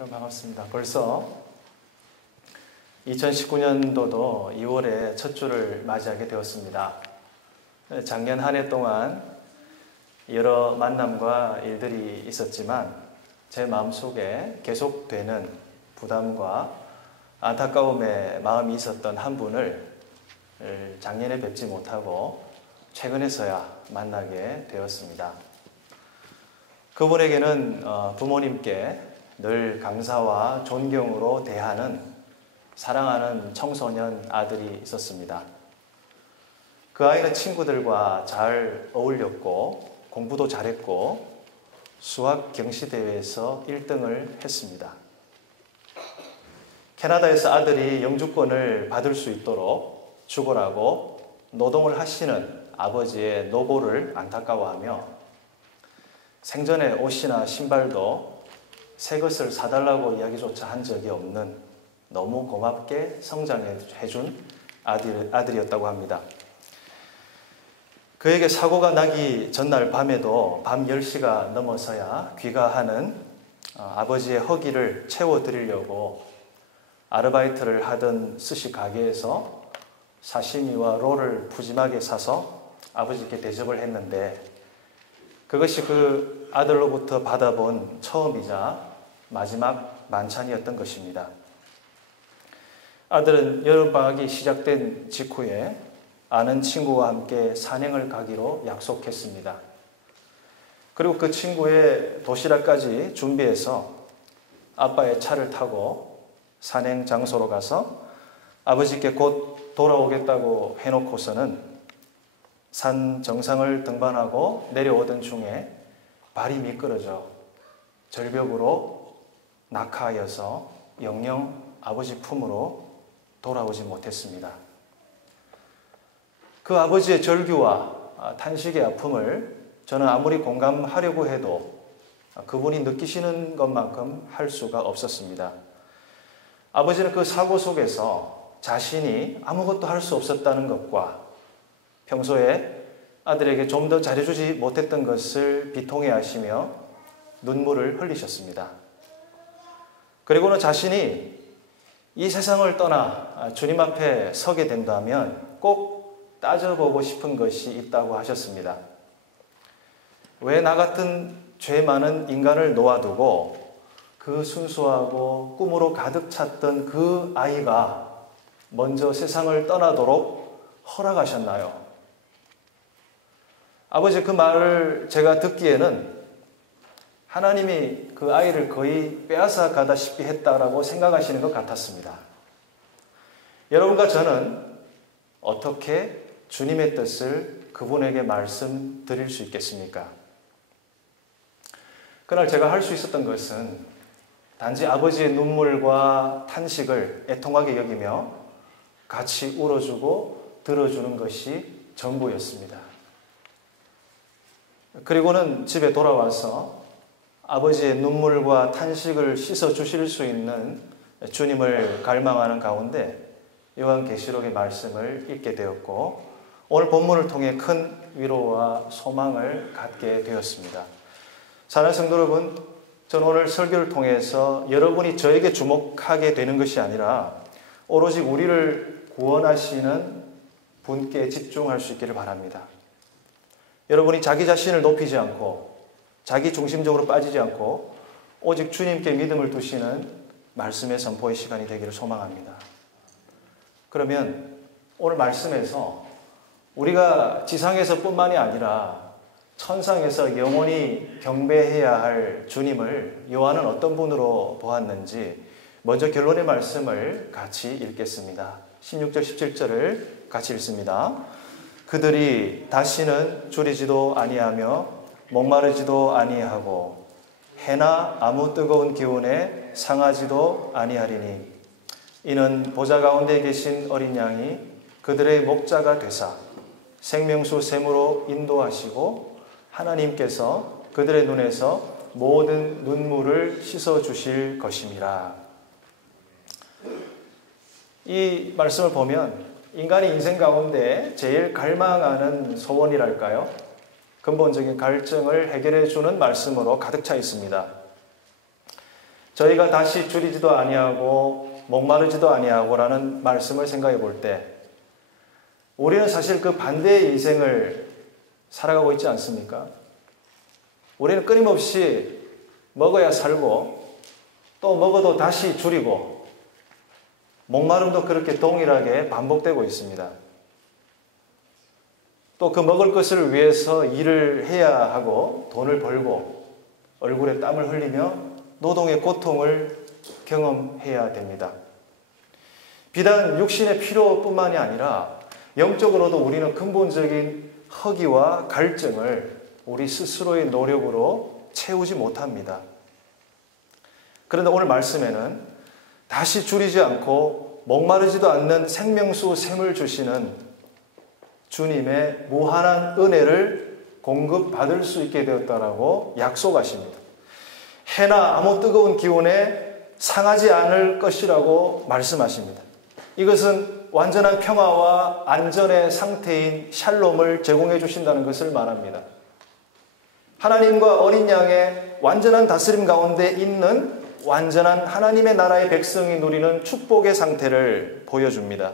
여러분 반갑습니다. 벌써 2019년도도 2월의 첫 주를 맞이하게 되었습니다. 작년 한 해 동안 여러 만남과 일들이 있었지만 제 마음속에 계속되는 부담과 안타까움의 마음이 있었던 한 분을 작년에 뵙지 못하고 최근에서야 만나게 되었습니다. 그분에게는 부모님께 늘 감사와 존경으로 대하는 사랑하는 청소년 아들이 있었습니다. 그 아이는 친구들과 잘 어울렸고 공부도 잘했고 수학 경시대회에서 1등을 했습니다. 캐나다에서 아들이 영주권을 받을 수 있도록 죽어라고 노동을 하시는 아버지의 노고를 안타까워하며 생전에 옷이나 신발도 새 것을 사달라고 이야기조차 한 적이 없는 너무 고맙게 성장해준 아들이었다고 합니다. 그에게 사고가 나기 전날 밤에도 밤 10시가 넘어서야 귀가하는 아버지의 허기를 채워드리려고 아르바이트를 하던 스시 가게에서 사시미와 롤을 푸짐하게 사서 아버지께 대접을 했는데 그것이 그 아들로부터 받아본 처음이자 마지막 만찬이었던 것입니다. 아들은 여름방학이 시작된 직후에 아는 친구와 함께 산행을 가기로 약속했습니다. 그리고 그 친구의 도시락까지 준비해서 아빠의 차를 타고 산행 장소로 가서 아버지께 곧 돌아오겠다고 해놓고서는 산 정상을 등반하고 내려오던 중에 발이 미끄러져 절벽으로 낙하하여서 영영 아버지 품으로 돌아오지 못했습니다. 그 아버지의 절규와 탄식의 아픔을 저는 아무리 공감하려고 해도 그분이 느끼시는 것만큼 할 수가 없었습니다. 아버지는 그 사고 속에서 자신이 아무것도 할 수 없었다는 것과 평소에 아들에게 좀 더 잘해주지 못했던 것을 비통해하시며 눈물을 흘리셨습니다. 그리고는 자신이 이 세상을 떠나 주님 앞에 서게 된다면 꼭 따져보고 싶은 것이 있다고 하셨습니다. 왜 나 같은 죄 많은 인간을 놓아두고 그 순수하고 꿈으로 가득 찼던 그 아이가 먼저 세상을 떠나도록 허락하셨나요? 아버지 그 말을 제가 듣기에는 하나님이 그 아이를 거의 빼앗아 가다시피 했다라고 생각하시는 것 같았습니다. 여러분과 저는 어떻게 주님의 뜻을 그분에게 말씀드릴 수 있겠습니까? 그날 제가 할 수 있었던 것은 단지 아버지의 눈물과 탄식을 애통하게 여기며 같이 울어주고 들어주는 것이 전부였습니다. 그리고는 집에 돌아와서 아버지의 눈물과 탄식을 씻어주실 수 있는 주님을 갈망하는 가운데 요한계시록의 말씀을 읽게 되었고 오늘 본문을 통해 큰 위로와 소망을 갖게 되었습니다. 사랑하는 성도 여러분, 저는 오늘 설교를 통해서 여러분이 저에게 주목하게 되는 것이 아니라 오로지 우리를 구원하시는 분께 집중할 수 있기를 바랍니다. 여러분이 자기 자신을 높이지 않고 자기 중심적으로 빠지지 않고 오직 주님께 믿음을 두시는 말씀의 선포의 시간이 되기를 소망합니다. 그러면 오늘 말씀에서 우리가 지상에서 뿐만이 아니라 천상에서 영원히 경배해야 할 주님을 요한은 어떤 분으로 보았는지 먼저 결론의 말씀을 같이 읽겠습니다. 16절 17절을 같이 읽습니다. 그들이 다시는 줄이지도 아니하며 목마르지도 아니하고 해나 아무 뜨거운 기운에 상하지도 아니하리니 이는 보좌 가운데 계신 어린 양이 그들의 목자가 되사 생명수 샘으로 인도하시고 하나님께서 그들의 눈에서 모든 눈물을 씻어주실 것임이라. 이 말씀을 보면 인간이 인생 가운데 제일 갈망하는 소원이랄까요? 근본적인 갈증을 해결해 주는 말씀으로 가득 차 있습니다. 저희가 다시 줄이지도 아니하고 목마르지도 아니하고라는 말씀을 생각해 볼 때 우리는 사실 그 반대의 인생을 살아가고 있지 않습니까? 우리는 끊임없이 먹어야 살고 또 먹어도 다시 줄이고 목마름도 그렇게 동일하게 반복되고 있습니다. 또 그 먹을 것을 위해서 일을 해야 하고 돈을 벌고 얼굴에 땀을 흘리며 노동의 고통을 경험해야 됩니다. 비단 육신의 필요뿐만이 아니라 영적으로도 우리는 근본적인 허기와 갈증을 우리 스스로의 노력으로 채우지 못합니다. 그런데 오늘 말씀에는 다시 줄이지 않고 목마르지도 않는 생명수 샘을 주시는 주님의 무한한 은혜를 공급받을 수 있게 되었다라고 약속하십니다. 해나 아무 뜨거운 기운에 상하지 않을 것이라고 말씀하십니다. 이것은 완전한 평화와 안전의 상태인 샬롬을 제공해 주신다는 것을 말합니다. 하나님과 어린 양의 완전한 다스림 가운데 있는 완전한 하나님의 나라의 백성이 누리는 축복의 상태를 보여줍니다.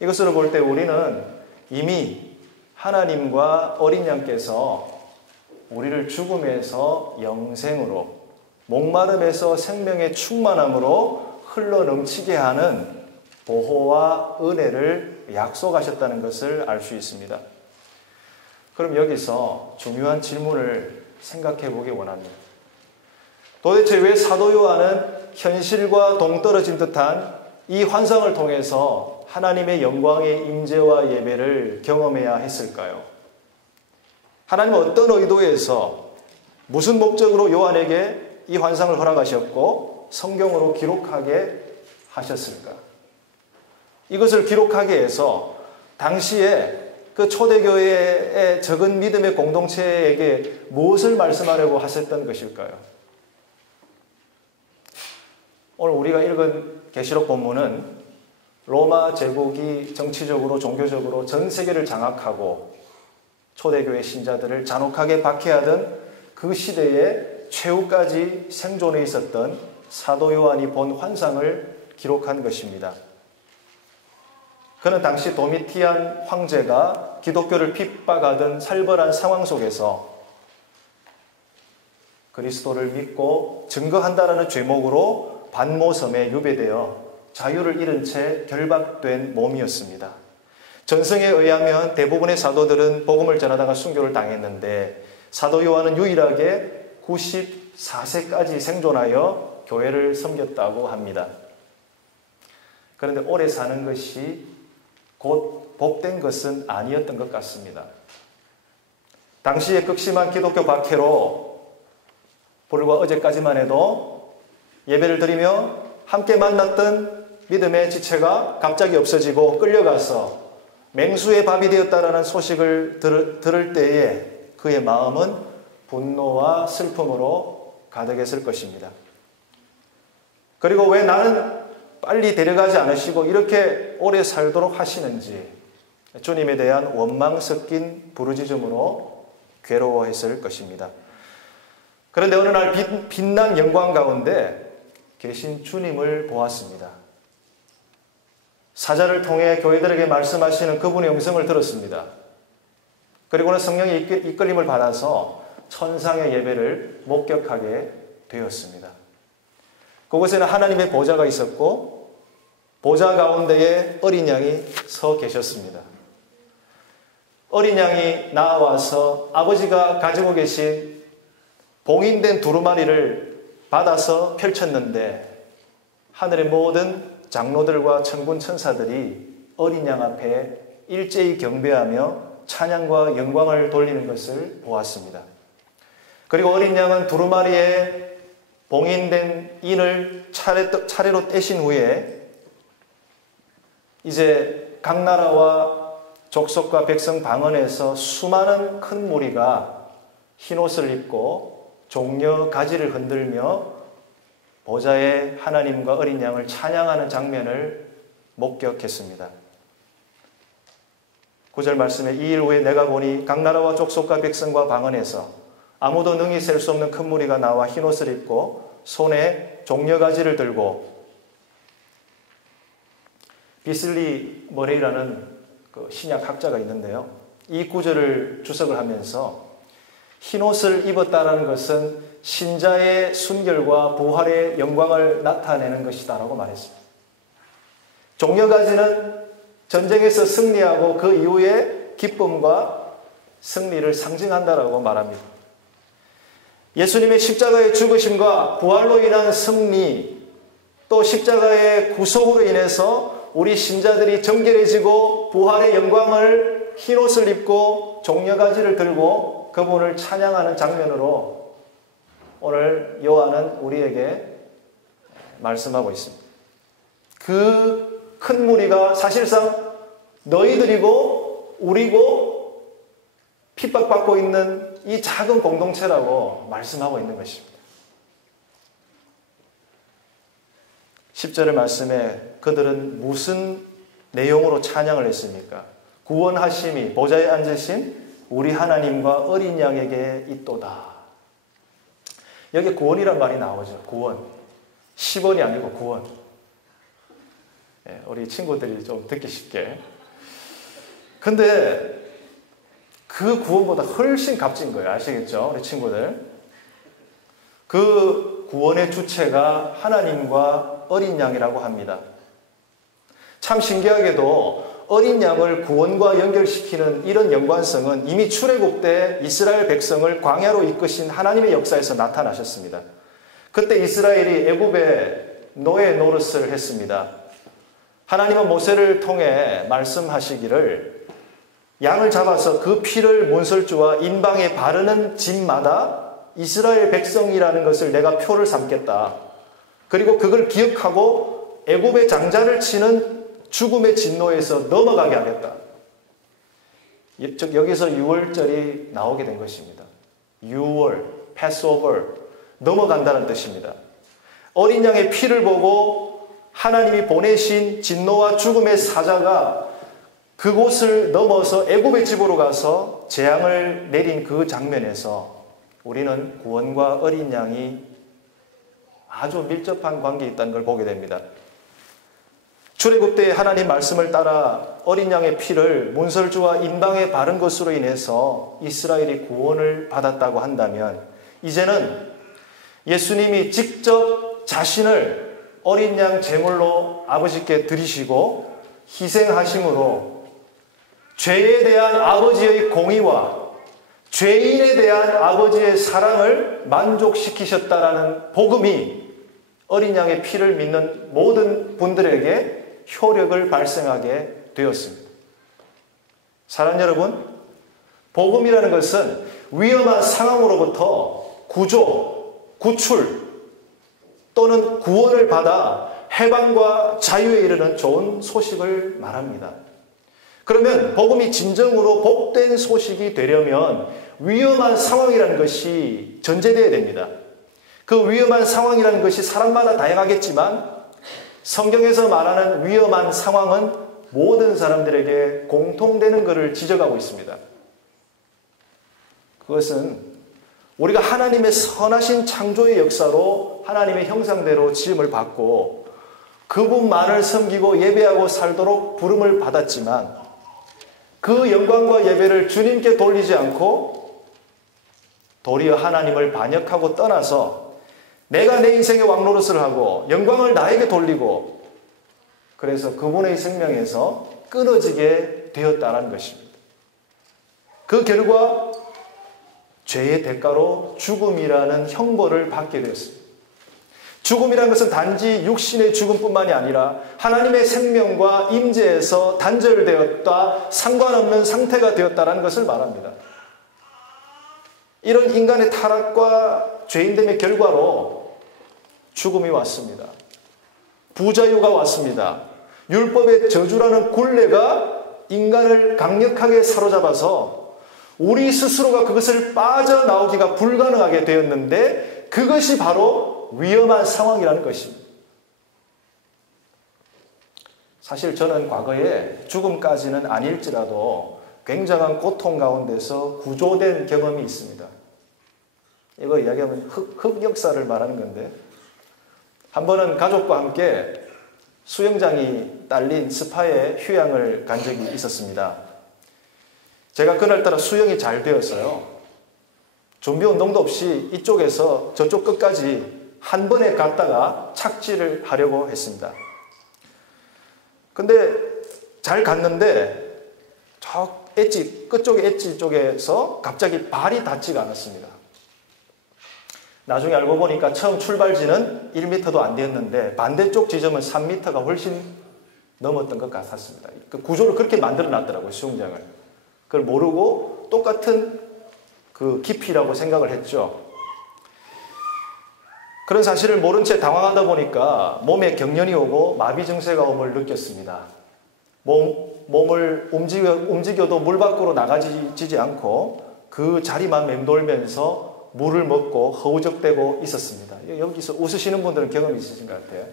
이것으로 볼 때 우리는 이미 하나님과 어린 양께서 우리를 죽음에서 영생으로, 목마름에서 생명의 충만함으로 흘러넘치게 하는 보호와 은혜를 약속하셨다는 것을 알 수 있습니다. 그럼 여기서 중요한 질문을 생각해 보기 원합니다. 도대체 왜 사도 요한은 현실과 동떨어진 듯한 이 환상을 통해서 하나님의 영광의 임재와 예배를 경험해야 했을까요? 하나님은 어떤 의도에서 무슨 목적으로 요한에게 이 환상을 허락하셨고 성경으로 기록하게 하셨을까? 이것을 기록하게 해서 당시에 그 초대교회의 적은 믿음의 공동체에게 무엇을 말씀하려고 하셨던 것일까요? 오늘 우리가 읽은 계시록 본문은 로마 제국이 정치적으로 종교적으로 전 세계를 장악하고 초대교회 신자들을 잔혹하게 박해하던 그 시대에 최후까지 생존해 있었던 사도 요한이 본 환상을 기록한 것입니다. 그는 당시 도미티안 황제가 기독교를 핍박하던 살벌한 상황 속에서 그리스도를 믿고 증거한다라는 죄목으로 반모섬에 유배되어 자유를 잃은 채 결박된 몸이었습니다. 전승에 의하면 대부분의 사도들은 복음을 전하다가 순교를 당했는데 사도 요한은 유일하게 94세까지 생존하여 교회를 섬겼다고 합니다. 그런데 오래 사는 것이 곧 복된 것은 아니었던 것 같습니다. 당시의 극심한 기독교 박해로 불과 어제까지만 해도 예배를 드리며 함께 만났던 믿음의 지체가 갑자기 없어지고 끌려가서 맹수의 밥이 되었다라는 소식을 들을 때에 그의 마음은 분노와 슬픔으로 가득했을 것입니다. 그리고 왜 나는 빨리 데려가지 않으시고 이렇게 오래 살도록 하시는지 주님에 대한 원망 섞인 부르짖음으로 괴로워했을 것입니다. 그런데 어느 날 빛난 영광 가운데 계신 주님을 보았습니다. 사자를 통해 교회들에게 말씀하시는 그분의 음성을 들었습니다. 그리고는 성령의 이끌림을 받아서 천상의 예배를 목격하게 되었습니다. 그곳에는 하나님의 보좌가 있었고 보좌 가운데에 어린 양이 서 계셨습니다. 어린 양이 나와서 아버지가 가지고 계신 봉인된 두루마리를 받아서 펼쳤는데 하늘의 모든 장로들과 천군 천사들이 어린 양 앞에 일제히 경배하며 찬양과 영광을 돌리는 것을 보았습니다. 그리고 어린 양은 두루마리에 봉인된 인을 차례로 떼신 후에 이제 각 나라와 족속과 백성 방언에서 수많은 큰 무리가 흰옷을 입고 종려 가지를 흔들며 보좌에 하나님과 어린 양을 찬양하는 장면을 목격했습니다. 9절 말씀에 2일 후에 내가 보니 각 나라와 족속과 백성과 방언에서 아무도 능히 셀 수 없는 큰 무리가 나와 흰옷을 입고 손에 종려가지를 들고, 비슬리 머레이라는 그 신약 학자가 있는데요. 이 구절을 주석을 하면서 흰옷을 입었다는 것은 신자의 순결과 부활의 영광을 나타내는 것이다라고 말했습니다. 종려가지는 전쟁에서 승리하고 그 이후에 기쁨과 승리를 상징한다라고 말합니다. 예수님의 십자가의 죽으심과 부활로 인한 승리, 또 십자가의 구속으로 인해서 우리 신자들이 정결해지고 부활의 영광을 흰옷을 입고 종려가지를 들고 그분을 찬양하는 장면으로 오늘 요한은 우리에게 말씀하고 있습니다. 그 큰 무리가 사실상 너희들이고 우리고 핍박받고 있는 이 작은 공동체라고 말씀하고 있는 것입니다. 10절의 말씀에 그들은 무슨 내용으로 찬양을 했습니까? 구원하심이 보좌에 앉으신 우리 하나님과 어린 양에게 있도다. 여기 구원이란 말이 나오죠. 구원. 10원이 아니고 구원. 우리 친구들이 좀 듣기 쉽게. 근데 그 구원보다 훨씬 값진 거예요. 아시겠죠? 우리 친구들. 그 구원의 주체가 하나님과 어린 양이라고 합니다. 참 신기하게도 어린 양을 구원과 연결시키는 이런 연관성은 이미 출애굽 때 이스라엘 백성을 광야로 이끄신 하나님의 역사에서 나타나셨습니다. 그때 이스라엘이 애굽의 노예 노릇을 했습니다. 하나님은 모세를 통해 말씀하시기를 양을 잡아서 그 피를 문설주와 인방에 바르는 집마다 이스라엘 백성이라는 것을 내가 표를 삼겠다. 그리고 그걸 기억하고 애굽의 장자를 치는 죽음의 진노에서 넘어가게 하겠다. 여기서 6월절이 나오게 된 것입니다. 6월, 패스오버, 넘어간다는 뜻입니다. 어린 양의 피를 보고 하나님이 보내신 진노와 죽음의 사자가 그곳을 넘어서 애굽의 집으로 가서 재앙을 내린 그 장면에서 우리는 구원과 어린 양이 아주 밀접한 관계에 있다는 걸 보게 됩니다. 출애굽 때 하나님 말씀을 따라 어린 양의 피를 문설주와 인방에 바른 것으로 인해서 이스라엘이 구원을 받았다고 한다면, 이제는 예수님이 직접 자신을 어린 양 제물로 아버지께 드리시고 희생하심으로 죄에 대한 아버지의 공의와 죄인에 대한 아버지의 사랑을 만족시키셨다라는 복음이 어린 양의 피를 믿는 모든 분들에게 효력을 발생하게 되었습니다. 사랑하는 여러분, 복음이라는 것은 위험한 상황으로부터 구출 또는 구원을 받아 해방과 자유에 이르는 좋은 소식을 말합니다. 그러면 복음이 진정으로 복된 소식이 되려면 위험한 상황이라는 것이 전제되어야 됩니다. 그 위험한 상황이라는 것이 사람마다 다양하겠지만 성경에서 말하는 위험한 상황은 모든 사람들에게 공통되는 것을 지적하고 있습니다. 그것은 우리가 하나님의 선하신 창조의 역사로 하나님의 형상대로 지음을 받고 그분만을 섬기고 예배하고 살도록 부름을 받았지만 그 영광과 예배를 주님께 돌리지 않고 도리어 하나님을 반역하고 떠나서 내가 내 인생의 왕노릇을 하고 영광을 나에게 돌리고 그래서 그분의 생명에서 끊어지게 되었다는 것입니다. 그 결과 죄의 대가로 죽음이라는 형벌을 받게 되었습니다. 죽음이라는 것은 단지 육신의 죽음뿐만이 아니라 하나님의 생명과 임재에서 단절되었다, 상관없는 상태가 되었다는 것을 말합니다. 이런 인간의 타락과 죄인됨의 결과로 죽음이 왔습니다. 부자유가 왔습니다. 율법의 저주라는 굴레가 인간을 강력하게 사로잡아서 우리 스스로가 그것을 빠져나오기가 불가능하게 되었는데 그것이 바로 위험한 상황이라는 것입니다. 사실 저는 과거에 죽음까지는 아닐지라도 굉장한 고통 가운데서 구조된 경험이 있습니다. 이거 이야기하면 흑역사를 말하는 건데, 한 번은 가족과 함께 수영장이 딸린 스파에 휴양을 간 적이 있었습니다. 제가 그날따라 수영이 잘 되었어요. 준비 운동도 없이 이쪽에서 저쪽 끝까지 한 번에 갔다가 착지를 하려고 했습니다. 근데 잘 갔는데 저 엣지, 끝쪽에 엣지 쪽에서 갑자기 발이 닿지가 않았습니다. 나중에 알고 보니까 처음 출발지는 1m도 안 되었는데 반대쪽 지점은 3m가 훨씬 넘었던 것 같았습니다. 그 구조를 그렇게 만들어 놨더라고요, 수영장을. 그걸 모르고 똑같은 그 깊이라고 생각을 했죠. 그런 사실을 모른 채 당황하다 보니까 몸에 경련이 오고 마비 증세가 옴을 느꼈습니다. 몸을 움직여도 물 밖으로 나가지지 않고 그 자리만 맴돌면서 물을 먹고 허우적대고 있었습니다. 여기서 웃으시는 분들은 경험이 있으신 것 같아요.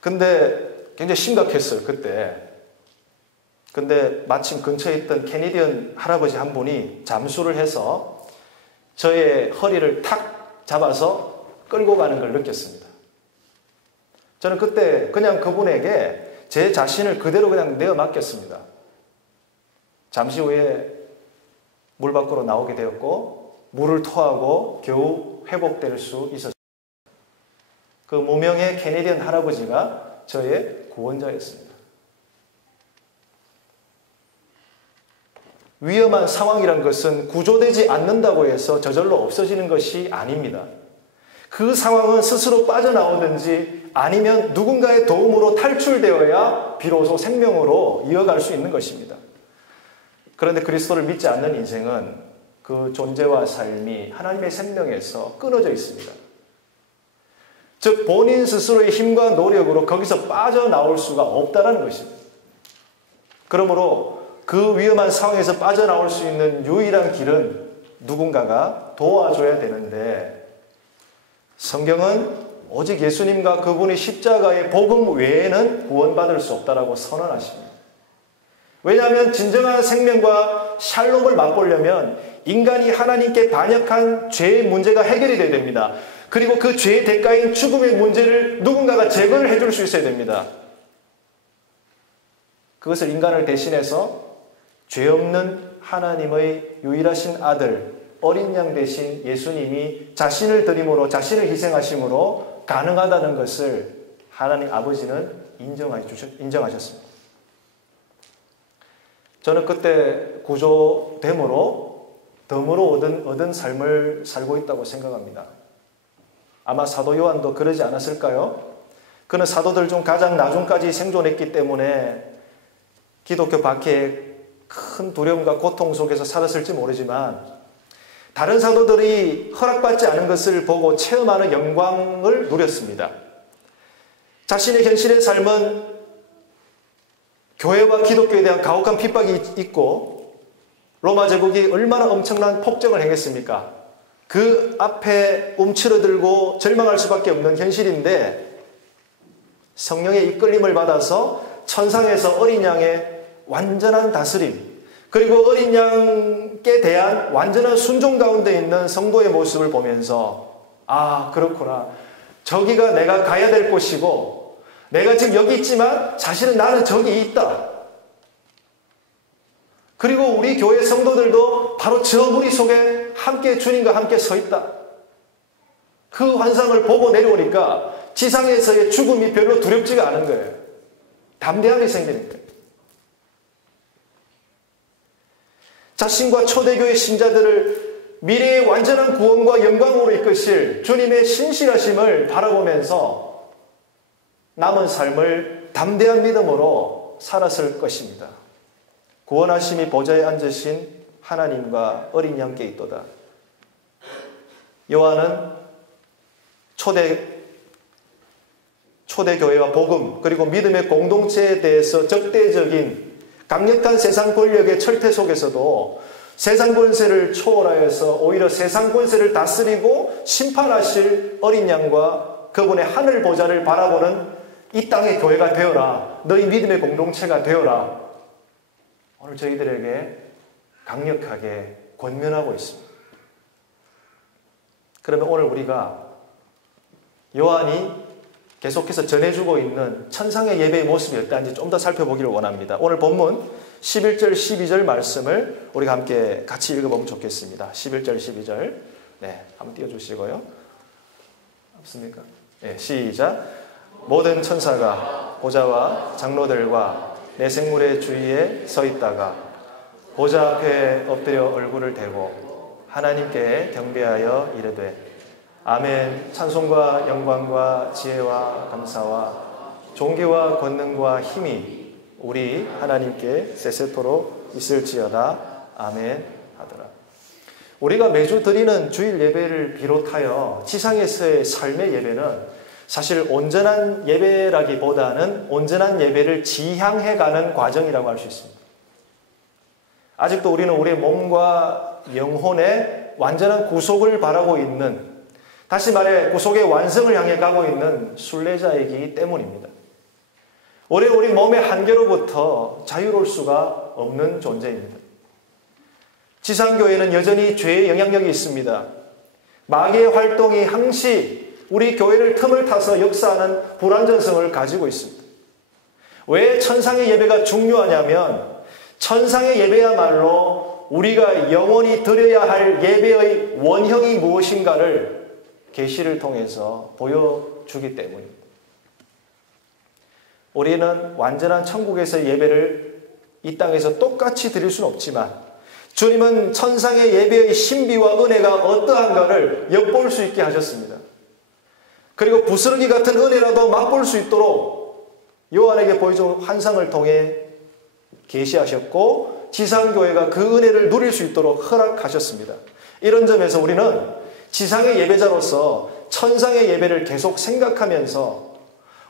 근데 굉장히 심각했어요, 그때. 근데 마침 근처에 있던 캐네디언 할아버지 한 분이 잠수를 해서 저의 허리를 탁 잡아서 끌고 가는 걸 느꼈습니다. 저는 그때 그냥 그분에게 제 자신을 그대로 그냥 내어 맡겼습니다. 잠시 후에 물 밖으로 나오게 되었고 물을 토하고 겨우 회복될 수 있었습니다. 그 무명의 캐네디언 할아버지가 저의 구원자였습니다. 위험한 상황이란 것은 구조되지 않는다고 해서 저절로 없어지는 것이 아닙니다. 그 상황은 스스로 빠져나오든지 아니면 누군가의 도움으로 탈출되어야 비로소 생명으로 이어갈 수 있는 것입니다. 그런데 그리스도를 믿지 않는 인생은 그 존재와 삶이 하나님의 생명에서 끊어져 있습니다. 즉 본인 스스로의 힘과 노력으로 거기서 빠져나올 수가 없다는 것입니다. 그러므로 그 위험한 상황에서 빠져나올 수 있는 유일한 길은 누군가가 도와줘야 되는데 성경은 오직 예수님과 그분의 십자가의 복음 외에는 구원받을 수 없다라고 선언하십니다. 왜냐하면 진정한 생명과 샬롬을 맛보려면 인간이 하나님께 반역한 죄의 문제가 해결이 되어야 됩니다. 그리고 그 죄의 대가인 죽음의 문제를 누군가가 제거를 해줄 수 있어야 됩니다. 그것을 인간을 대신해서 죄 없는 하나님의 유일하신 아들 어린 양 대신 예수님이 자신을 드림으로 자신을 희생하심으로 가능하다는 것을 하나님 아버지는 인정하셨습니다. 저는 그때 구조됨으로 덤으로 얻은 삶을 살고 있다고 생각합니다. 아마 사도 요한도 그러지 않았을까요? 그는 사도들 중 가장 나중까지 생존했기 때문에 기독교 박해에 큰 두려움과 고통 속에서 살았을지 모르지만 다른 사도들이 허락받지 않은 것을 보고 체험하는 영광을 누렸습니다. 자신의 현실의 삶은 교회와 기독교에 대한 가혹한 핍박이 있고 로마 제국이 얼마나 엄청난 폭정을 행했습니까? 그 앞에 움츠러들고 절망할 수밖에 없는 현실인데 성령의 이끌림을 받아서 천상에서 어린 양의 완전한 다스림 그리고 어린 양께 대한 완전한 순종 가운데 있는 성도의 모습을 보면서 아 그렇구나 저기가 내가 가야 될 곳이고 내가 지금 여기 있지만 사실은 나는 저기 있다. 그리고 우리 교회 성도들도 바로 저 무리 속에 함께 주님과 함께 서 있다. 그 환상을 보고 내려오니까 지상에서의 죽음이 별로 두렵지가 않은 거예요. 담대함이 생기는 거예요. 자신과 초대교회 신자들을 미래의 완전한 구원과 영광으로 이끄실 주님의 신실하심을 바라보면서 남은 삶을 담대한 믿음으로 살았을 것입니다. 구원하심이 보좌에 앉으신 하나님과 어린 양께 있도다. 요한은 초대교회와 복음 그리고 믿음의 공동체에 대해서 적대적인 강력한 세상 권력의 철퇴 속에서도 세상 권세를 초월하여서 오히려 세상 권세를 다스리고 심판하실 어린 양과 그분의 하늘 보좌를 바라보는 이 땅의 교회가 되어라. 너희 믿음의 공동체가 되어라. 오늘 저희들에게 강력하게 권면하고 있습니다. 그러면 오늘 우리가 요한이 계속해서 전해주고 있는 천상의 예배의 모습이 어떠한지 좀 더 살펴보기를 원합니다. 오늘 본문 11절 12절 말씀을 우리가 함께 같이 읽어보면 좋겠습니다. 11절 12절 네, 한번 띄워주시고요. 없습니까? 네, 시작. 모든 천사가 보좌와 장로들과 내 생물의 주위에 서 있다가 보좌 앞에 엎드려 얼굴을 대고 하나님께 경배하여 이르되 아멘. 찬송과 영광과 지혜와 감사와 존귀와 권능과 힘이 우리 하나님께 세세토록 있을지어다. 아멘 하더라. 우리가 매주 드리는 주일 예배를 비롯하여 지상에서의 삶의 예배는 사실 온전한 예배라기보다는 온전한 예배를 지향해 가는 과정이라고 할 수 있습니다. 아직도 우리는 우리의 몸과 영혼의 완전한 구속을 바라고 있는, 다시 말해 구속의 완성을 향해 가고 있는 순례자이기 때문입니다. 우리 몸의 한계로부터 자유로울 수가 없는 존재입니다. 지상교회는 여전히 죄의 영향력이 있습니다. 마귀의 활동이 항시 우리 교회를 틈을 타서 역사하는 불완전성을 가지고 있습니다. 왜 천상의 예배가 중요하냐면 천상의 예배야말로 우리가 영원히 드려야 할 예배의 원형이 무엇인가를 계시를 통해서 보여주기 때문입니다. 우리는 완전한 천국에서의 예배를 이 땅에서 똑같이 드릴 수는 없지만 주님은 천상의 예배의 신비와 은혜가 어떠한가를 엿볼 수 있게 하셨습니다. 그리고 부스러기 같은 은혜라도 맛볼 수 있도록 요한에게 보여준 환상을 통해 계시하셨고 지상교회가 그 은혜를 누릴 수 있도록 허락하셨습니다. 이런 점에서 우리는 지상의 예배자로서 천상의 예배를 계속 생각하면서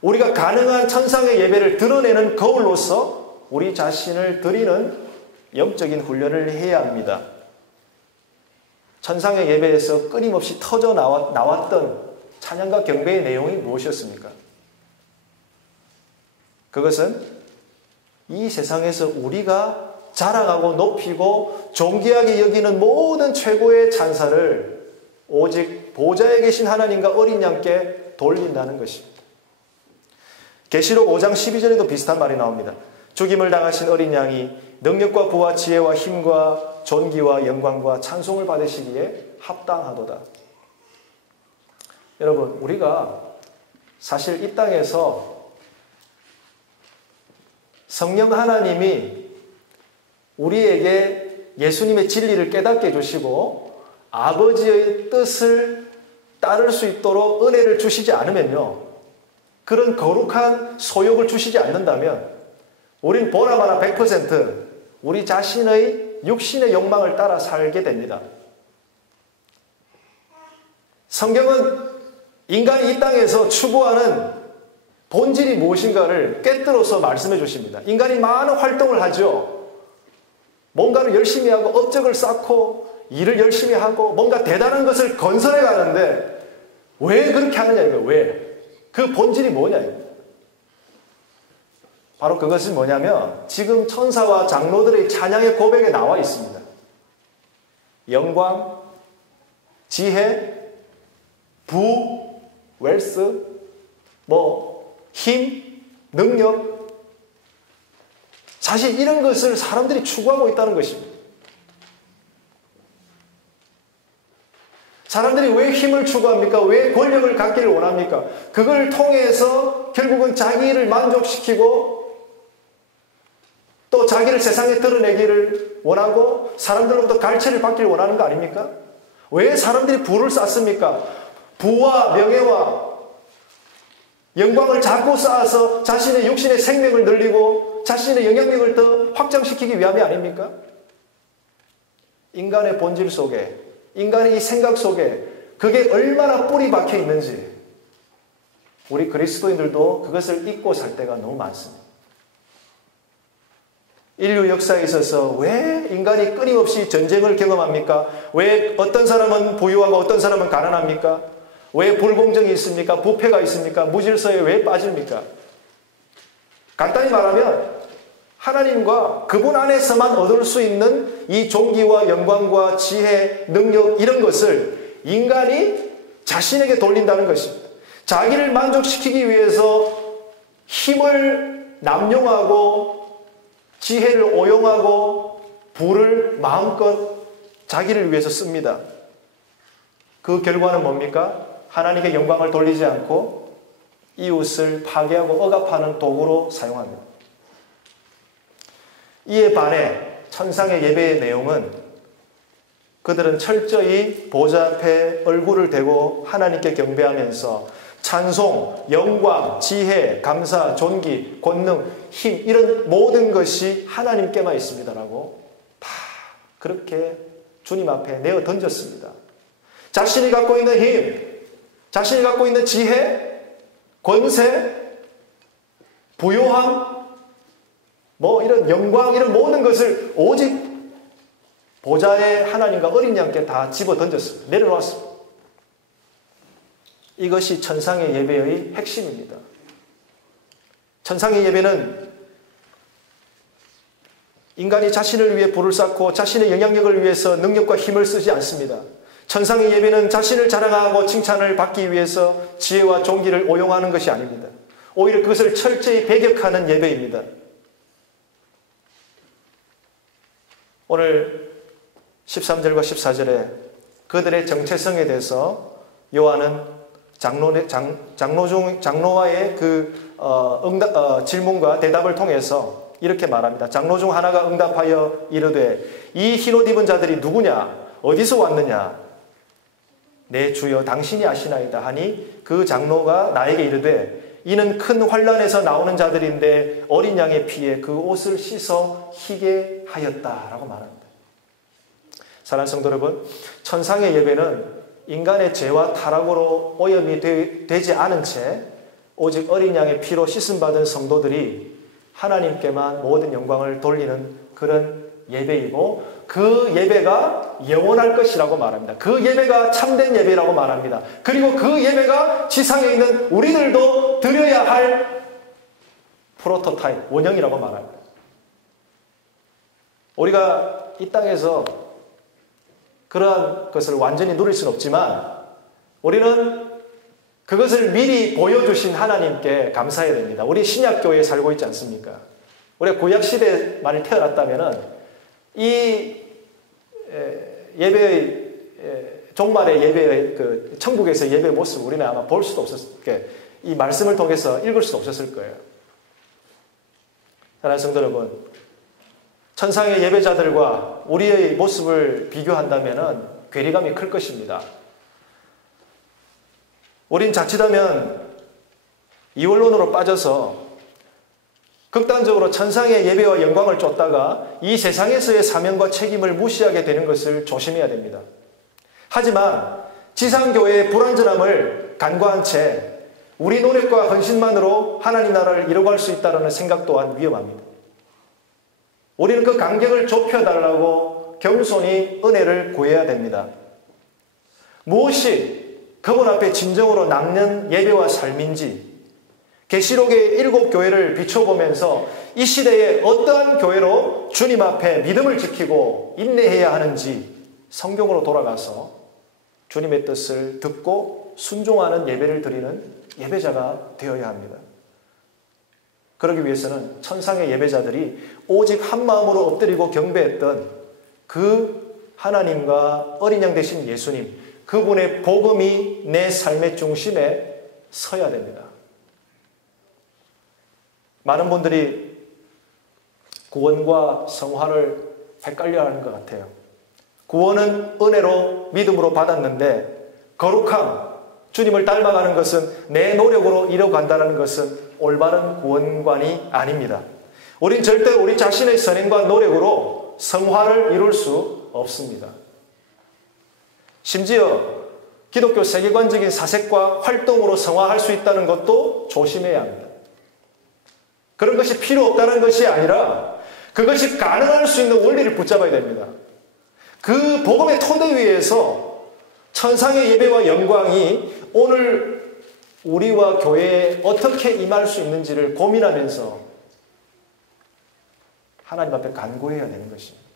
우리가 가능한 천상의 예배를 드러내는 거울로서 우리 자신을 드리는 영적인 훈련을 해야 합니다. 천상의 예배에서 끊임없이 터져 나왔던 찬양과 경배의 내용이 무엇이었습니까? 그것은 이 세상에서 우리가 자랑하고 높이고 존귀하게 여기는 모든 최고의 찬사를 오직 보좌에 계신 하나님과 어린 양께 돌린다는 것입니다. 계시록 5장 12절에도 비슷한 말이 나옵니다. 죽임을 당하신 어린 양이 능력과 부와 지혜와 힘과 존귀와 영광과 찬송을 받으시기에 합당하도다. 여러분, 우리가 사실 이 땅에서 성령 하나님이 우리에게 예수님의 진리를 깨닫게 해주시고 아버지의 뜻을 따를 수 있도록 은혜를 주시지 않으면요, 그런 거룩한 소욕을 주시지 않는다면 우린 보나마나 100% 우리 자신의 육신의 욕망을 따라 살게 됩니다. 성경은 인간이 이 땅에서 추구하는 본질이 무엇인가를 꿰뚫어서 말씀해 주십니다. 인간이 많은 활동을 하죠. 뭔가를 열심히 하고 업적을 쌓고 일을 열심히 하고 뭔가 대단한 것을 건설해 가는데 왜 그렇게 하느냐 이거 왜? 그 본질이 뭐냐 이거. 바로 그것이 뭐냐면 지금 천사와 장로들의 찬양의 고백에 나와 있습니다. 영광, 지혜, 부, 웰스, 힘, 능력. 사실 이런 것을 사람들이 추구하고 있다는 것입니다. 사람들이 왜 힘을 추구합니까? 왜 권력을 갖기를 원합니까? 그걸 통해서 결국은 자기를 만족시키고 또 자기를 세상에 드러내기를 원하고 사람들로부터 갈채를 받기를 원하는 거 아닙니까? 왜 사람들이 부를 쌓습니까? 부와 명예와 영광을 자꾸 쌓아서 자신의 육신의 생명을 늘리고 자신의 영향력을 더 확장시키기 위함이 아닙니까? 인간의 본질 속에, 인간의 이 생각 속에 그게 얼마나 뿌리 박혀 있는지 우리 그리스도인들도 그것을 잊고 살 때가 너무 많습니다. 인류 역사에 있어서 왜 인간이 끊임없이 전쟁을 경험합니까? 왜 어떤 사람은 부유하고 어떤 사람은 가난합니까? 왜 불공정이 있습니까? 부패가 있습니까? 무질서에 왜 빠집니까? 간단히 말하면 하나님과 그분 안에서만 얻을 수 있는 이 존귀와 영광과 지혜, 능력 이런 것을 인간이 자신에게 돌린다는 것입니다. 자기를 만족시키기 위해서 힘을 남용하고 지혜를 오용하고 부를 마음껏 자기를 위해서 씁니다. 그 결과는 뭡니까? 하나님께 영광을 돌리지 않고 이웃을 파괴하고 억압하는 도구로 사용합니다. 이에 반해 천상의 예배의 내용은 그들은 철저히 보좌 앞에 얼굴을 대고 하나님께 경배하면서 찬송, 영광, 지혜, 감사, 존귀, 권능, 힘 이런 모든 것이 하나님께만 있습니다라고 다 그렇게 주님 앞에 내어 던졌습니다. 자신이 갖고 있는 힘, 자신이 갖고 있는 지혜, 권세, 부요함, 이런 영광 이런 모든 것을 오직 보좌의 하나님과 어린 양께 다 집어 던졌습니다. 내려놓았습니다. 이것이 천상의 예배의 핵심입니다. 천상의 예배는 인간이 자신을 위해 불을 쌓고 자신의 영향력을 위해서 능력과 힘을 쓰지 않습니다. 천상의 예배는 자신을 자랑하고 칭찬을 받기 위해서 지혜와 존귀를 오용하는 것이 아닙니다. 오히려 그것을 철저히 배격하는 예배입니다. 오늘 13절과 14절에 그들의 정체성에 대해서 요한은 장로와의 질문과 대답을 통해서 이렇게 말합니다. 장로 중 하나가 응답하여 이르되 이 흰옷 입은 자들이 누구냐? 어디서 왔느냐? 내 주여 당신이 아시나이다 하니 그 장로가 나에게 이르되 이는 큰 환난에서 나오는 자들인데 어린 양의 피에 그 옷을 씻어 희게 하였다라고 말합니다. 사랑하는 성도 여러분, 천상의 예배는 인간의 죄와 타락으로 오염이 되지 않은 채 오직 어린 양의 피로 씻음받은 성도들이 하나님께만 모든 영광을 돌리는 그런 예배이고 그 예배가 영원할 것이라고 말합니다. 그 예배가 참된 예배라고 말합니다. 그리고 그 예배가 지상에 있는 우리들도 드려야 할 프로토타입, 원형이라고 말합니다. 우리가 이 땅에서 그러한 것을 완전히 누릴 수는 없지만 우리는 그것을 미리 보여주신 하나님께 감사해야 됩니다. 우리 신약교회에 살고 있지 않습니까? 우리가 구약시대에 만일 태어났다면 이 예배의 종말의 예배의 그 천국에서 예배의 모습 우리는 아마 볼 수도 없었을 거예요. 이 말씀을 통해서 읽을 수도 없었을 거예요. 사랑하는 성도 여러분, 천상의 예배자들과 우리의 모습을 비교한다면 괴리감이 클 것입니다. 우린 자칫하면 이원론으로 빠져서 극단적으로 천상의 예배와 영광을 쫓다가 이 세상에서의 사명과 책임을 무시하게 되는 것을 조심해야 됩니다. 하지만 지상교회의 불완전함을 간과한 채 우리 노력과 헌신만으로 하나님 나라를 이루어갈 수 있다는 생각 또한 위험합니다. 우리는 그 간격을 좁혀달라고 겸손히 은혜를 구해야 됩니다. 무엇이 그분 앞에 진정으로 남는 예배와 삶인지 계시록의 7 교회를 비춰보면서 이 시대에 어떠한 교회로 주님 앞에 믿음을 지키고 인내해야 하는지 성경으로 돌아가서 주님의 뜻을 듣고 순종하는 예배를 드리는 예배자가 되어야 합니다. 그러기 위해서는 천상의 예배자들이 오직 한 마음으로 엎드리고 경배했던 그 하나님과 어린 양 되신 예수님, 그분의 복음이 내 삶의 중심에 서야 됩니다. 많은 분들이 구원과 성화를 헷갈려하는 것 같아요. 구원은 은혜로 믿음으로 받았는데 거룩함, 주님을 닮아가는 것은 내 노력으로 이뤄간다는 것은 올바른 구원관이 아닙니다. 우린 절대 우리 자신의 선행과 노력으로 성화를 이룰 수 없습니다. 심지어 기독교 세계관적인 사색과 활동으로 성화할 수 있다는 것도 조심해야 합니다. 그런 것이 필요 없다는 것이 아니라 그것이 가능할 수 있는 원리를 붙잡아야 됩니다. 그 복음의 토대 위에서 천상의 예배와 영광이 오늘 우리와 교회에 어떻게 임할 수 있는지를 고민하면서 하나님 앞에 간구해야 되는 것입니다.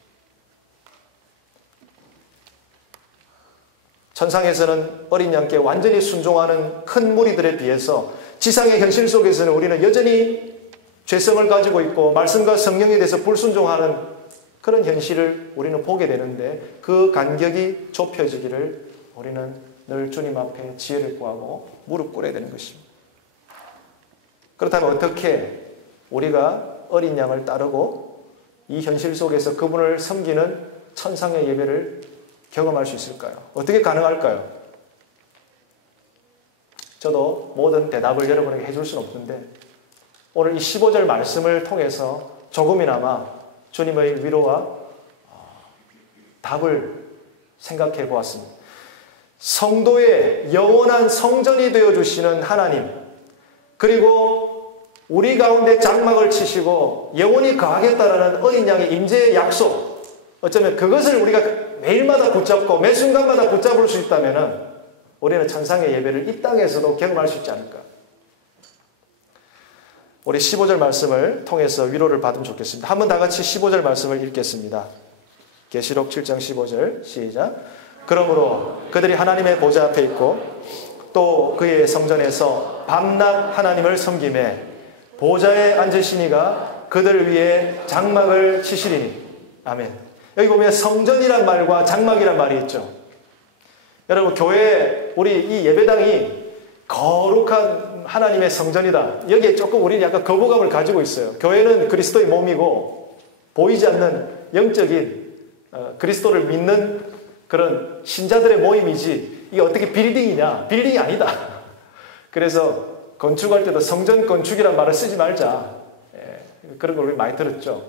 천상에서는 어린 양께 완전히 순종하는 큰 무리들에 비해서 지상의 현실 속에서는 우리는 여전히 죄성을 가지고 있고 말씀과 성령에 대해서 불순종하는 그런 현실을 우리는 보게 되는데, 그 간격이 좁혀지기를 우리는 늘 주님 앞에 지혜를 구하고 무릎 꿇어야 되는 것입니다. 그렇다면 어떻게 우리가 어린 양을 따르고 이 현실 속에서 그분을 섬기는 천상의 예배를 경험할 수 있을까요? 어떻게 가능할까요? 저도 모든 대답을 여러분에게 해줄 수는 없는데, 오늘 이 15절 말씀을 통해서 조금이나마 주님의 위로와 답을 생각해 보았습니다. 성도의 영원한 성전이 되어주시는 하나님, 그리고 우리 가운데 장막을 치시고 영원히 거하겠다라는 어린 양의 임재의 약속, 어쩌면 그것을 우리가 매일마다 붙잡고 매 순간마다 붙잡을 수 있다면 우리는 천상의 예배를 이 땅에서도 경험할 수 있지 않을까. 우리 15절 말씀을 통해서 위로를 받으면 좋겠습니다. 한번 다 같이 15절 말씀을 읽겠습니다. 계시록 7장 15절 시작. 그러므로 그들이 하나님의 보좌 앞에 있고 또 그의 성전에서 밤낮 하나님을 섬기매 보좌에 앉으시니가 그들 위에 장막을 치시리니. 아멘. 여기 보면 성전이란 말과 장막이란 말이 있죠. 여러분, 교회, 우리 이 예배당이 거룩한 하나님의 성전이다. 여기에 조금 우리는 약간 거부감을 가지고 있어요. 교회는 그리스도의 몸이고 보이지 않는 영적인 그리스도를 믿는 그런 신자들의 모임이지, 이게 어떻게 빌딩이냐? 빌딩이 아니다. 그래서 건축할 때도 성전 건축이라는 말을 쓰지 말자. 그런 걸 우리 많이 들었죠.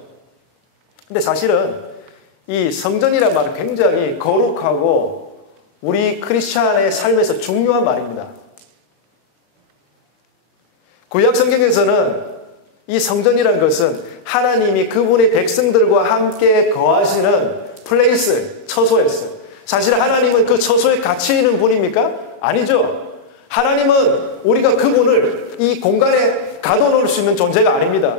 근데 사실은 이 성전이라는 말은 굉장히 거룩하고 우리 크리스찬의 삶에서 중요한 말입니다. 구약 성경에서는 이 성전이라는 것은 하나님이 그분의 백성들과 함께 거하시는 플레이스, 처소였어요. 사실 하나님은 그 처소에 갇혀 있는 분입니까? 아니죠. 하나님은 우리가 그분을 이 공간에 가둬놓을 수 있는 존재가 아닙니다.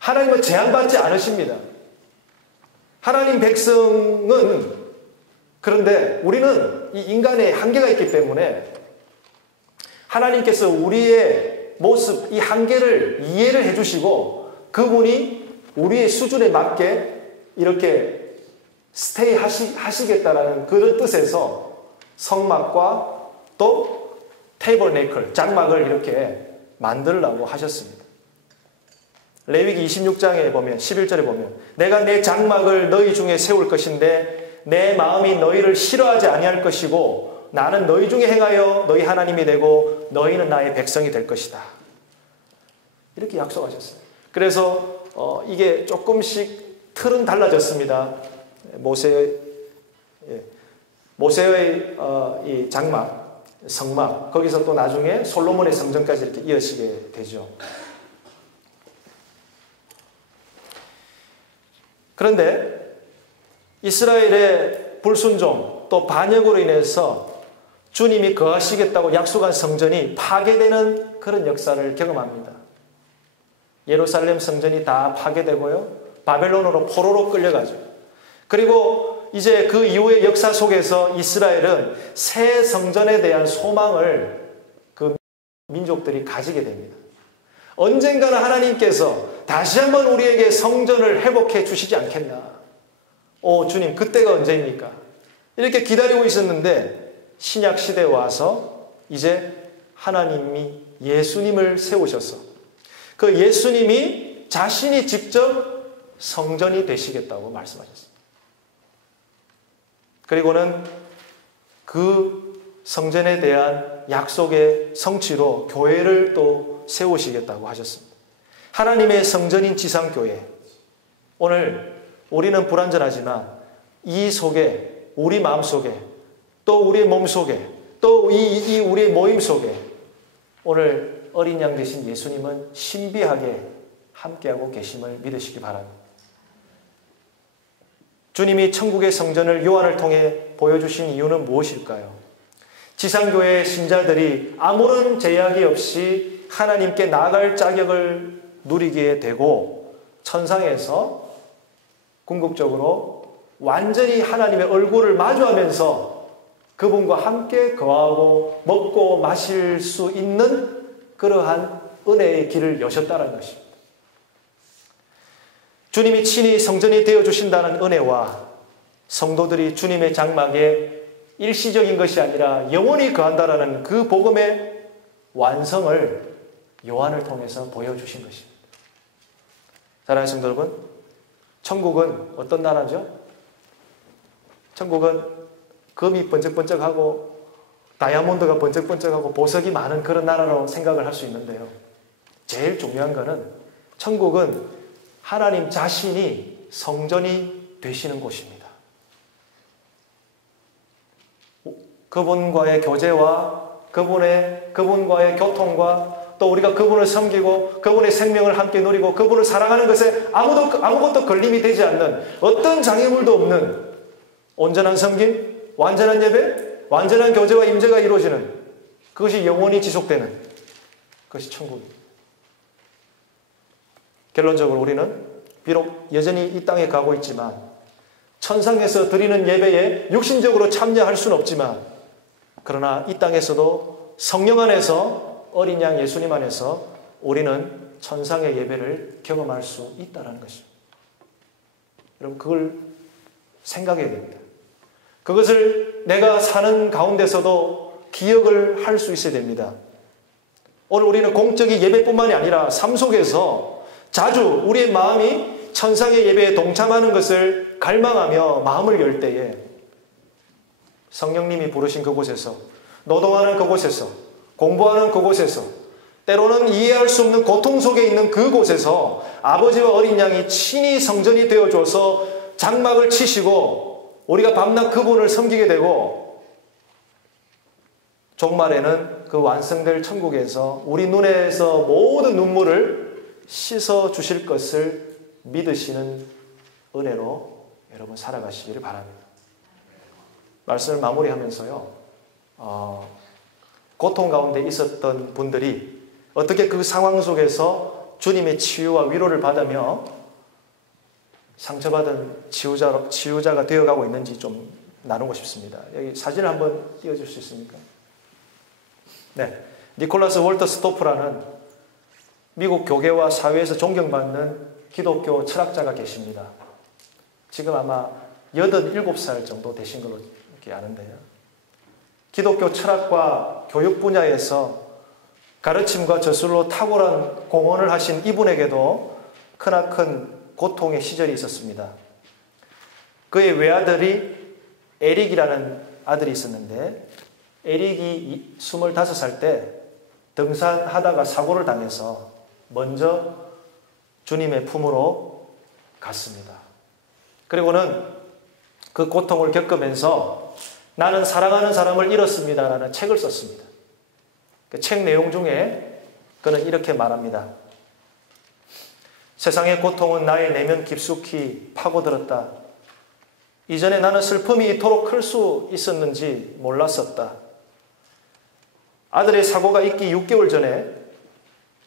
하나님은 제한받지 않으십니다. 하나님 백성은, 그런데 우리는 이 인간의 한계가 있기 때문에 하나님께서 우리의 모습, 이 한계를 이해를 해주시고 그분이 우리의 수준에 맞게 이렇게 스테이 하시겠다라는 그런 뜻에서 성막과 또 테이블네이클, 장막을 이렇게 만들라고 하셨습니다. 레위기 26장에 보면 11절에 보면 내가 내 장막을 너희 중에 세울 것인데 내 마음이 너희를 싫어하지 아니할 것이고 나는 너희 중에 행하여 너희 하나님이 되고 너희는 나의 백성이 될 것이다. 이렇게 약속하셨어요. 그래서 이게 조금씩 틀은 달라졌습니다. 모세의 이 장막, 성막, 거기서 또 나중에 솔로몬의 성전까지 이렇게 이어지게 되죠. 그런데 이스라엘의 불순종 또 반역으로 인해서 주님이 거하시겠다고 약속한 성전이 파괴되는 그런 역사를 경험합니다. 예루살렘 성전이 다 파괴되고요. 바벨론으로 포로로 끌려가죠. 그리고 이제 그 이후의 역사 속에서 이스라엘은 새 성전에 대한 소망을 그 민족들이 가지게 됩니다. 언젠가는 하나님께서 다시 한번 우리에게 성전을 회복해 주시지 않겠나. 주님, 그때가 언제입니까? 이렇게 기다리고 있었는데 신약 시대에 와서 이제 하나님이 예수님을 세우셔서 그 예수님이 자신이 직접 성전이 되시겠다고 말씀하셨습니다. 그리고는 그 성전에 대한 약속의 성취로 교회를 또 세우시겠다고 하셨습니다. 하나님의 성전인 지상교회. 오늘 우리는 불완전하지만 이 속에, 우리 마음 속에, 또 우리의 몸 속에, 또 이 우리의 모임 속에 오늘 어린 양 되신 예수님은 신비하게 함께하고 계심을 믿으시기 바랍니다. 주님이 천국의 성전을 요한을 통해 보여주신 이유는 무엇일까요? 지상교회의 신자들이 아무런 제약이 없이 하나님께 나아갈 자격을 누리게 되고 천상에서 궁극적으로 완전히 하나님의 얼굴을 마주하면서 그분과 함께 거하고 먹고 마실 수 있는 그러한 은혜의 길을 여셨다는 것입니다. 주님이 친히 성전이 되어주신다는 은혜와 성도들이 주님의 장막에 일시적인 것이 아니라 영원히 거한다라는 그 복음의 완성을 요한을 통해서 보여주신 것입니다. 사랑하는 성도 여러분, 천국은 어떤 나라죠? 천국은 금이 번쩍번쩍하고 다이아몬드가 번쩍번쩍하고 보석이 많은 그런 나라로 생각을 할 수 있는데요. 제일 중요한 것은 천국은 하나님 자신이 성전이 되시는 곳입니다. 그분과의 교제와 그분과의 교통과 또 우리가 그분을 섬기고 그분의 생명을 함께 누리고 그분을 사랑하는 것에 아무것도 걸림이 되지 않는 어떤 장애물도 없는 온전한 섬김, 완전한 예배, 완전한 교제와 임재가 이루어지는 그것이 영원히 지속되는 그것이 천국입니다. 결론적으로 우리는 비록 여전히 이 땅에 가고 있지만 천상에서 드리는 예배에 육신적으로 참여할 수는 없지만 그러나 이 땅에서도 성령 안에서 어린 양 예수님 안에서 우리는 천상의 예배를 경험할 수 있다는 것입니다. 여러분 그걸 생각해야 됩니다. 그것을 내가 사는 가운데서도 기억을 할 수 있어야 됩니다. 오늘 우리는 공적인 예배뿐만이 아니라 삶 속에서 자주 우리의 마음이 천상의 예배에 동참하는 것을 갈망하며 마음을 열 때에 성령님이 부르신 그곳에서 노동하는 그곳에서 공부하는 그곳에서 때로는 이해할 수 없는 고통 속에 있는 그곳에서 아버지와 어린 양이 친히 성전이 되어줘서 장막을 치시고 우리가 밤낮 그분을 섬기게 되고 종말에는 그 완성될 천국에서 우리 눈에서 모든 눈물을 씻어 주실 것을 믿으시는 은혜로 여러분 살아가시기를 바랍니다. 말씀을 마무리하면서요. 고통 가운데 있었던 분들이 어떻게 그 상황 속에서 주님의 치유와 위로를 받으며 상처받은 치유자가 되어가고 있는지 좀 나누고 싶습니다. 여기 사진을 한번 띄워줄 수 있습니까? 네, 니콜라스 월터 스토프라는 미국 교계와 사회에서 존경받는 기독교 철학자가 계십니다. 지금 아마 87살 정도 되신 걸로 이렇게 아는데요. 기독교 철학과 교육 분야에서 가르침과 저술로 탁월한 공헌을 하신 이분에게도 크나큰 고통의 시절이 있었습니다. 그의 외아들이 에릭이라는 아들이 있었는데 에릭이 25살 때 등산하다가 사고를 당해서 먼저 주님의 품으로 갔습니다. 그리고는 그 고통을 겪으면서 나는 사랑하는 사람을 잃었습니다라는 책을 썼습니다. 그 책 내용 중에 그는 이렇게 말합니다. 세상의 고통은 나의 내면 깊숙이 파고들었다. 이전에 나는 슬픔이 이토록 클 수 있었는지 몰랐었다. 아들의 사고가 있기 6개월 전에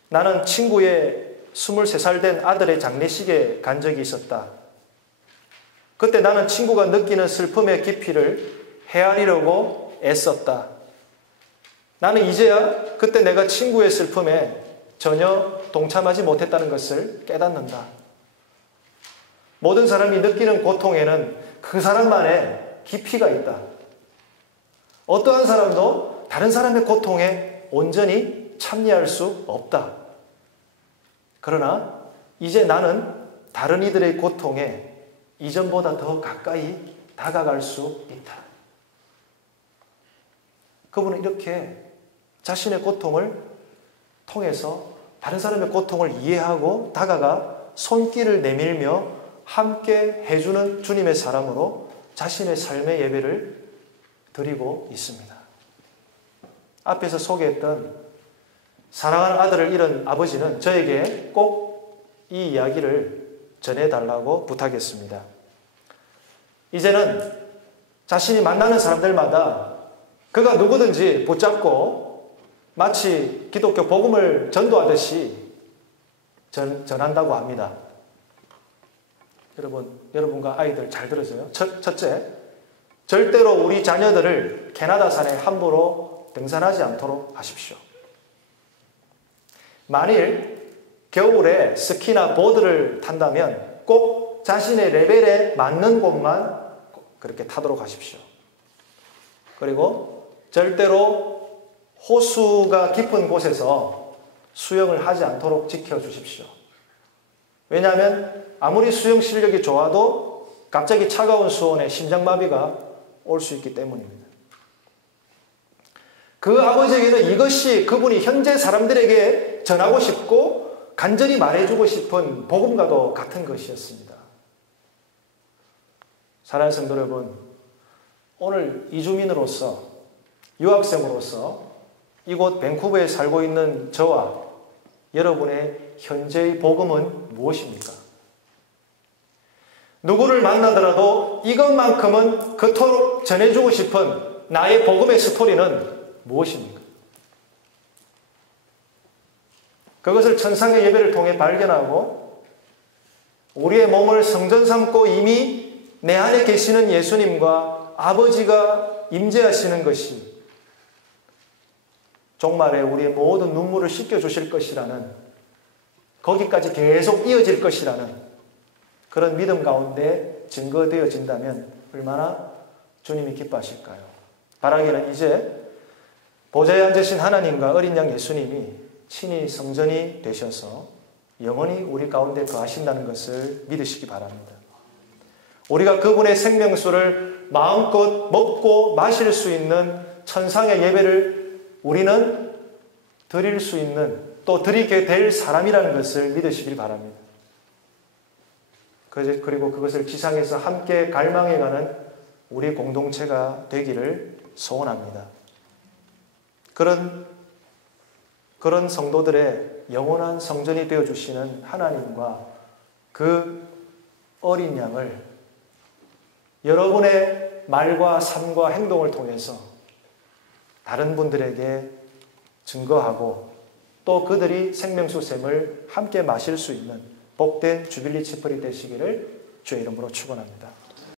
나는 친구의 23살 된 아들의 장례식에 간 적이 있었다. 그때 나는 친구가 느끼는 슬픔의 깊이를 헤아리려고 애썼다. 나는 이제야 그때 내가 친구의 슬픔에 전혀 동참하지 못했다는 것을 깨닫는다. 모든 사람이 느끼는 고통에는 그 사람만의 깊이가 있다. 어떠한 사람도 다른 사람의 고통에 온전히 참여할 수 없다. 그러나 이제 나는 다른 이들의 고통에 이전보다 더 가까이 다가갈 수 있다. 그분은 이렇게 자신의 고통을 통해서 다른 사람의 고통을 이해하고 다가가 손길을 내밀며 함께 해주는 주님의 사람으로 자신의 삶의 예배를 드리고 있습니다. 앞에서 소개했던 사랑하는 아들을 잃은 아버지는 저에게 꼭 이 이야기를 전해달라고 부탁했습니다. 이제는 자신이 만나는 사람들마다 그가 누구든지 붙잡고 마치 기독교 복음을 전도하듯이 전한다고 합니다. 여러분과 아이들 잘 들으세요. 첫째, 절대로 우리 자녀들을 캐나다산에 함부로 등산하지 않도록 하십시오. 만일 겨울에 스키나 보드를 탄다면 꼭 자신의 레벨에 맞는 곳만 그렇게 타도록 하십시오. 그리고 절대로 호수가 깊은 곳에서 수영을 하지 않도록 지켜주십시오. 왜냐하면 아무리 수영 실력이 좋아도 갑자기 차가운 수온에 심장마비가 올 수 있기 때문입니다. 그 아버지에게는 이것이 그분이 현재 사람들에게 전하고 싶고 간절히 말해주고 싶은 복음과도 같은 것이었습니다. 사랑하는 성도 여러분, 오늘 이주민으로서, 유학생으로서 이곳 밴쿠버에 살고 있는 저와 여러분의 현재의 복음은 무엇입니까? 누구를 만나더라도 이것만큼은 그토록 전해주고 싶은 나의 복음의 스토리는 무엇입니까? 그것을 천상의 예배를 통해 발견하고 우리의 몸을 성전 삼고 이미 내 안에 계시는 예수님과 아버지가 임재하시는 것이 종말에 우리의 모든 눈물을 씻겨주실 것이라는, 거기까지 계속 이어질 것이라는 그런 믿음 가운데 증거되어진다면 얼마나 주님이 기뻐하실까요? 바라기는 이제 보좌에 앉으신 하나님과 어린 양 예수님이 친히 성전이 되셔서 영원히 우리 가운데 거하신다는 것을 믿으시기 바랍니다. 우리가 그분의 생명수를 마음껏 먹고 마실 수 있는 천상의 예배를 우리는 드릴 수 있는, 또 드리게 될 사람이라는 것을 믿으시길 바랍니다. 그리고 그것을 지상에서 함께 갈망해가는 우리 공동체가 되기를 소원합니다. 그런 성도들의 영원한 성전이 되어주시는 하나님과 그 어린 양을 여러분의 말과 삶과 행동을 통해서 다른 분들에게 증거하고 또 그들이 생명수샘을 함께 마실 수 있는 복된 주빌리 치퍼리 되시기를 주의 이름으로 축원합니다.